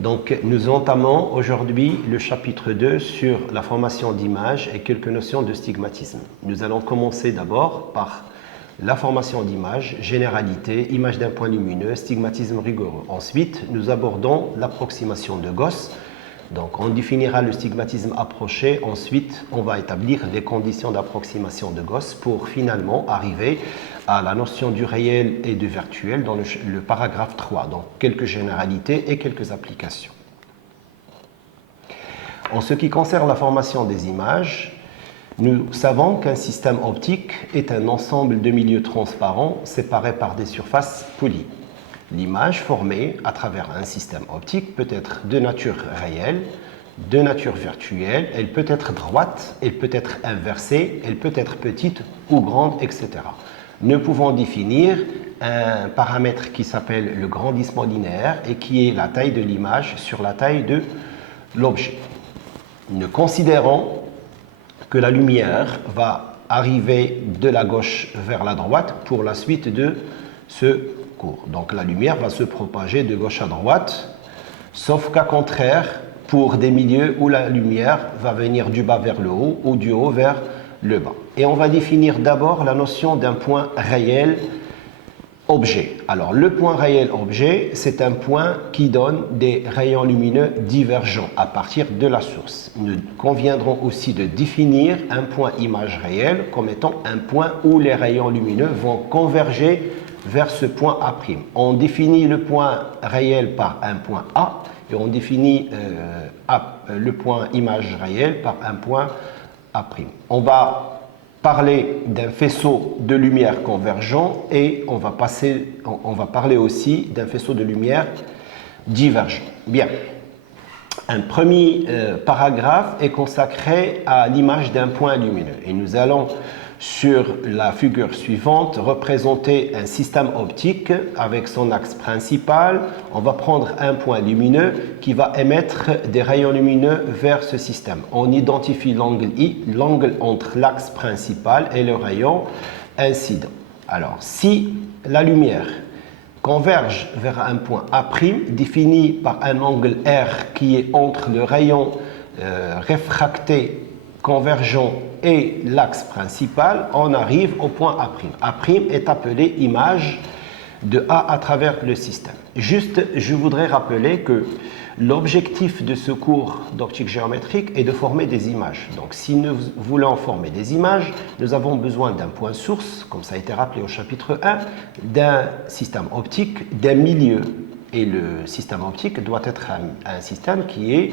Donc, nous entamons aujourd'hui le chapitre 2 sur la formation d'images et quelques notions de stigmatisme. Nous allons commencer d'abord par la formation d'images, généralité, image d'un point lumineux, stigmatisme rigoureux. Ensuite, nous abordons l'approximation de Gauss. Donc, on définira le stigmatisme approché. Ensuite, on va établir les conditions d'approximation de Gauss pour finalement arriver à la notion du réel et du virtuel dans le paragraphe 3. Donc, quelques généralités et quelques applications. En ce qui concerne la formation des images, nous savons qu'un système optique est un ensemble de milieux transparents séparés par des surfaces polies. L'image formée à travers un système optique peut être de nature réelle, de nature virtuelle, elle peut être droite, elle peut être inversée, elle peut être petite ou grande, etc. Nous pouvons définir un paramètre qui s'appelle le grandissement linéaire et qui est la taille de l'image sur la taille de l'objet. Nous considérons que la lumière va arriver de la gauche vers la droite pour la suite de ce cours. Donc la lumière va se propager de gauche à droite, sauf qu'à contraire, pour des milieux où la lumière va venir du bas vers le haut ou du haut vers le bas. Et on va définir d'abord la notion d'un point réel objet. Alors le point réel objet, c'est un point qui donne des rayons lumineux divergents à partir de la source. Nous conviendrons aussi de définir un point image réel comme étant un point où les rayons lumineux vont converger vers ce point A'. On définit le point réel par un point A et on définit le point image réel par un point A'. On va parler d'un faisceau de lumière convergent et on va parler aussi d'un faisceau de lumière divergent. Bien. Un premier paragraphe est consacré à l'image d'un point lumineux et nous allons sur la figure suivante représenter un système optique avec son axe principal. On va prendre un point lumineux qui va émettre des rayons lumineux vers ce système. On identifie l'angle I, l'angle entre l'axe principal et le rayon incident. Alors, si la lumière converge vers un point A', défini par un angle R qui est entre le rayon réfracté convergent et l'axe principal, on arrive au point A'. A' est appelé image de A à travers le système. Juste, je voudrais rappeler que l'objectif de ce cours d'optique géométrique est de former des images. Donc, si nous voulons former des images, nous avons besoin d'un point source, comme ça a été rappelé au chapitre 1, d'un système optique, d'un milieu. Et le système optique doit être un système qui est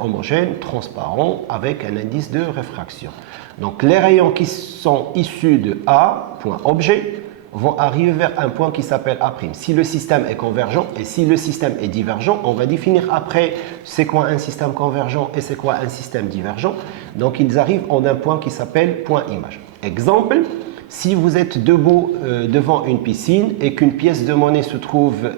homogène, transparent, avec un indice de réfraction. Donc les rayons qui sont issus de A, point objet, vont arriver vers un point qui s'appelle A'. Si le système est convergent et si le système est divergent, on va définir après c'est quoi un système convergent et c'est quoi un système divergent. Donc ils arrivent en un point qui s'appelle point image. Exemple, si vous êtes debout devant une piscine et qu'une pièce de monnaie se trouve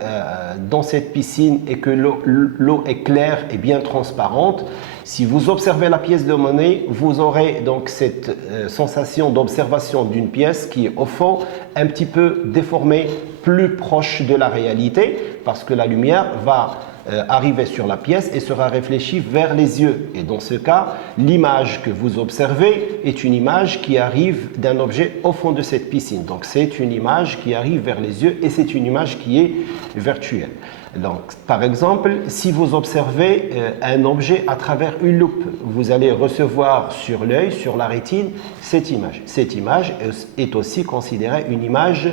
dans cette piscine et que l'eau est claire et bien transparente, si vous observez la pièce de monnaie, vous aurez donc cette sensation d'observation d'une pièce qui est au fond un petit peu déformée, plus proche de la réalité, parce que la lumière va arriver sur la pièce et sera réfléchie vers les yeux. Et dans ce cas, l'image que vous observez est une image qui arrive d'un objet au fond de cette piscine. Donc c'est une image qui arrive vers les yeux et c'est une image qui est virtuelle. Donc, par exemple, si vous observez un objet à travers une loupe, vous allez recevoir sur l'œil, sur la rétine, cette image. Cette image est aussi considérée une image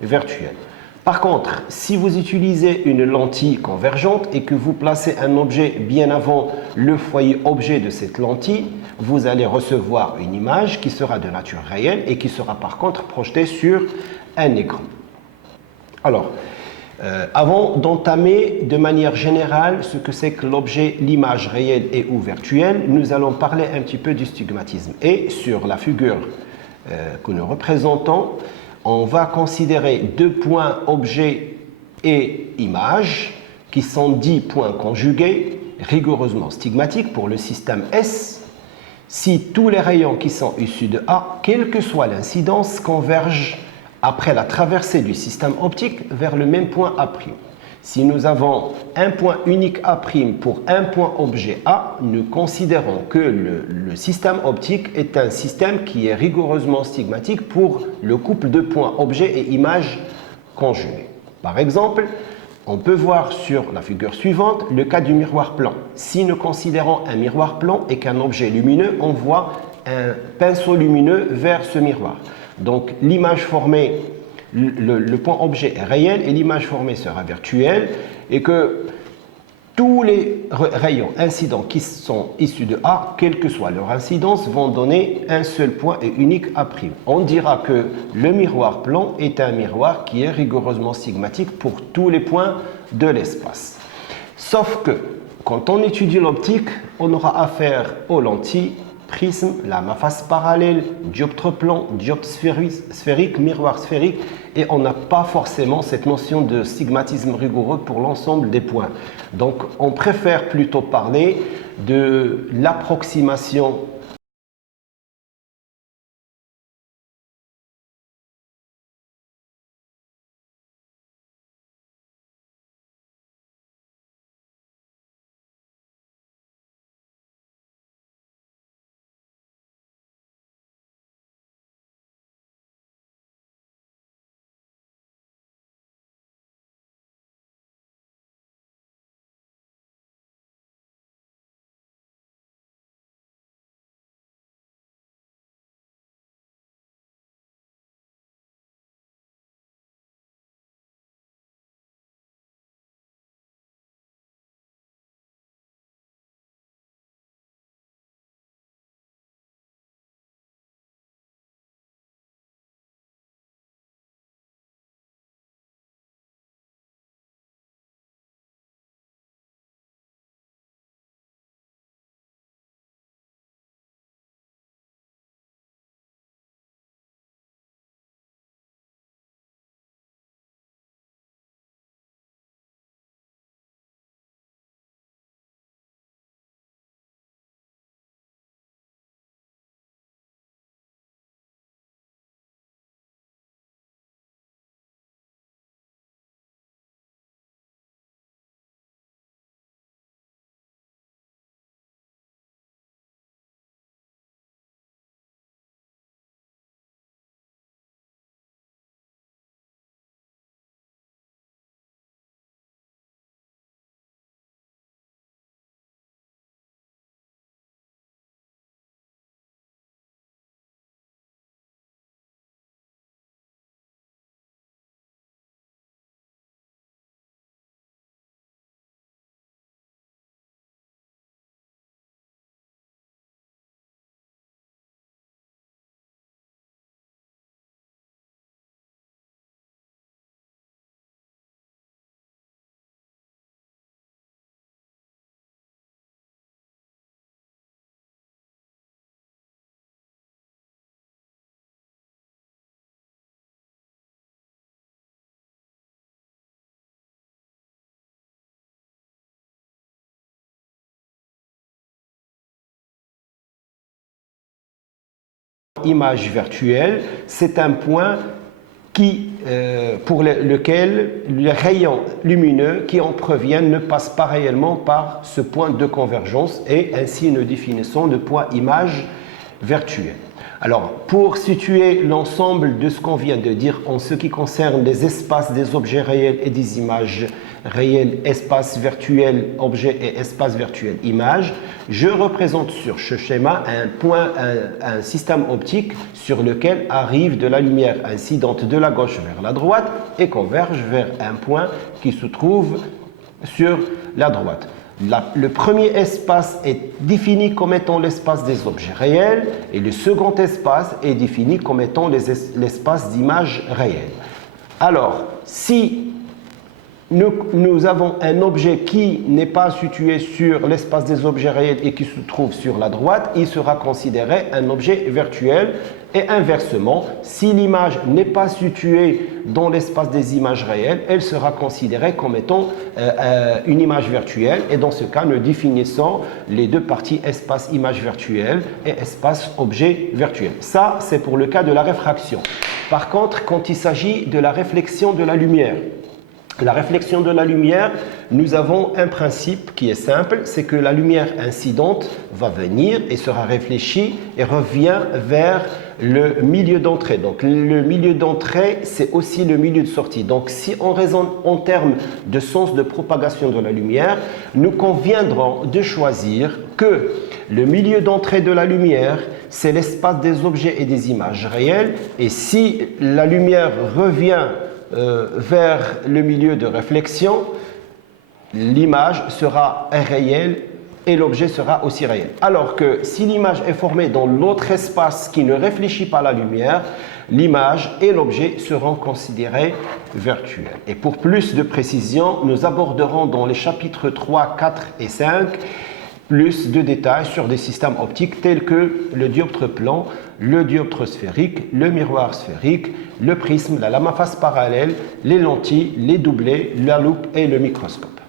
virtuelle. Par contre, si vous utilisez une lentille convergente et que vous placez un objet bien avant le foyer objet de cette lentille, vous allez recevoir une image qui sera de nature réelle et qui sera par contre projetée sur un écran. Alors, avant d'entamer de manière générale ce que c'est que l'objet, l'image réelle et ou virtuelle, nous allons parler un petit peu du stigmatisme. Et sur la figure que nous représentons, on va considérer deux points objet et image qui sont dits points conjugués, rigoureusement stigmatiques pour le système S, si tous les rayons qui sont issus de A, quelle que soit l'incidence, convergent après la traversée du système optique vers le même point A'. Si nous avons un point unique A' pour un point objet A, nous considérons que le système optique est un système qui est rigoureusement stigmatique pour le couple de points objet et image conjugués. Par exemple, on peut voir sur la figure suivante le cas du miroir plan. Si nous considérons un miroir plan et qu'un objet lumineux, on voit un pinceau lumineux vers ce miroir. Donc l'image formée, le point objet est réel et l'image formée sera virtuelle, et que tous les rayons incidents qui sont issus de A, quelle que soit leur incidence, vont donner un seul point et unique A'. On dira que le miroir plan est un miroir qui est rigoureusement stigmatique pour tous les points de l'espace. Sauf que quand on étudie l'optique, on aura affaire aux lentilles, prisme, lame à face parallèle, dioptre plan, dioptre sphérique, miroir sphérique, et on n'a pas forcément cette notion de stigmatisme rigoureux pour l'ensemble des points. Donc on préfère plutôt parler de l'approximation image virtuelle, c'est un point pour lequel les rayons lumineux qui en proviennent ne passent pas réellement par ce point de convergence, et ainsi nous définissons le point image virtuelle. Alors, pour situer l'ensemble de ce qu'on vient de dire en ce qui concerne les espaces des objets réels et des images réelles, espace virtuel objet et espace virtuel image, je représente sur ce schéma un système optique sur lequel arrive de la lumière incidente de la gauche vers la droite et converge vers un point qui se trouve sur la droite. Le premier espace est défini comme étant l'espace des objets réels et le second espace est défini comme étant l'espace d'images réelles. Alors, si nous avons un objet qui n'est pas situé sur l'espace des objets réels et qui se trouve sur la droite, il sera considéré un objet virtuel. Et inversement, si l'image n'est pas située dans l'espace des images réelles, elle sera considérée comme étant une image virtuelle. Et dans ce cas, nous définissons les deux parties espace image virtuelle et espace objet virtuel. Ça, c'est pour le cas de la réfraction. Par contre, quand il s'agit de la réflexion de la lumière, La réflexion de la lumière, nous avons un principe qui est simple, c'est que la lumière incidente va venir et sera réfléchie et revient vers le milieu d'entrée. Donc le milieu d'entrée, c'est aussi le milieu de sortie. Donc si on raisonne en termes de sens de propagation de la lumière, nous conviendrons de choisir que le milieu d'entrée de la lumière, c'est l'espace des objets et des images réelles. Et si la lumière revient vers le milieu de réflexion, l'image sera réelle et l'objet sera aussi réel. Alors que si l'image est formée dans l'autre espace qui ne réfléchit pas la lumière, l'image et l'objet seront considérés virtuels. Et pour plus de précision, nous aborderons dans les chapitres 3, 4 et 5 plus de détails sur des systèmes optiques tels que le dioptre plan, le dioptre sphérique, le miroir sphérique, le prisme, la lame à face parallèle, les lentilles, les doublets, la loupe et le microscope.